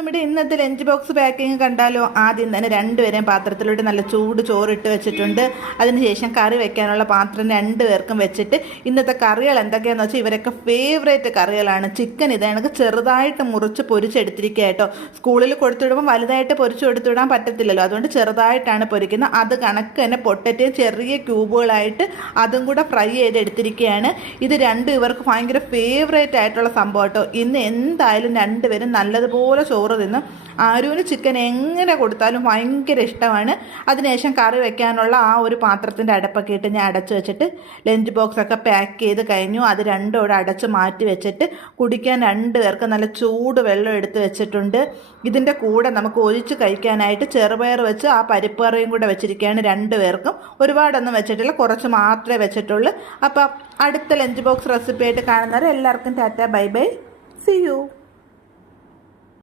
നമ്മുടെ ഇന്നത്തെ lunch box packing കണ്ടാലോ. ആദ്യം തന്നെ രണ്ടുപേരെയും പാത്രത്തിലോട്ട് നല്ല ചൂട് ചോറിട്ട് വെച്ചിട്ടുണ്ട്. അതിനുശേഷം കറി വെക്കാനുള്ള പാത്രം രണ്ടുപേർക്കും വെച്ചിട്ട് ഇന്നത്തെ കറികൾ എന്തൊക്കെയാണെന്ന് വെച്ചാൽ ഇവരൊക്കെ ഫേവറേറ്റ് കറികളാണ്. ചിക്കൻ ഇതാണ് ചെറുതായിട്ട് മുറിച്ച് പൊരിച്ചെടുത്തിരിക്കുക കേട്ടോ. സ്കൂളിൽ കൊടുത്തുവിടുമ്പോൾ വലുതായിട്ട് പൊരിച്ചു കൊടുത്തുവിടാൻ പറ്റത്തില്ലല്ലോ, അതുകൊണ്ട് ചെറുതായിട്ടാണ് പൊരിക്കുന്നത്. അത് കണക്ക് തന്നെ പൊട്ടറ്റയും ചെറിയ ക്യൂബുകളായിട്ട് അതും കൂടെ ഫ്രൈ ചെയ്തെടുത്തിരിക്കുകയാണ്. ഇത് രണ്ടും ഇവർക്ക് ഭയങ്കര ഫേവറേറ്റ് ആയിട്ടുള്ള സംഭവം കേട്ടോ. ഇന്ന് എന്തായാലും രണ്ടുപേരും നല്ലതുപോലെ ചോറ് തിന്നും. ആരുവിന് ചിക്കൻ എങ്ങനെ കൊടുത്താലും ഭയങ്കര ഇഷ്ടമാണ്. അതിനുശേഷം കറി വെക്കാനുള്ള ആ ഒരു പാത്രത്തിൻ്റെ അടപ്പൊക്കെ ഇട്ട് ഞാൻ അടച്ചു വെച്ചിട്ട് ലഞ്ച് ബോക്സൊക്കെ പാക്ക് ചെയ്ത് കഴിഞ്ഞു. അത് രണ്ടോടെ അടച്ച് മാറ്റി വെച്ചിട്ട് കുടിക്കാൻ രണ്ടുപേർക്ക് നല്ല ചൂട് വെള്ളം എടുത്ത് വെച്ചിട്ടുണ്ട്. ഇതിൻ്റെ കൂടെ നമുക്ക് ഒഴിച്ച് കഴിക്കാനായിട്ട് ചെറുപയർ വെച്ച് ആ പരിപ്പ് കറിയും കൂടെ വെച്ചിരിക്കുകയാണ്. രണ്ടുപേർക്കും ഒരുപാടൊന്നും വെച്ചിട്ടില്ല, കുറച്ച് മാത്രമേ വെച്ചിട്ടുള്ളൂ. അപ്പം അടുത്ത ലഞ്ച് ബോക്സ് റെസിപ്പി ആയിട്ട് കാണുന്നവരെ എല്ലാവർക്കും tata, bye bye, see U.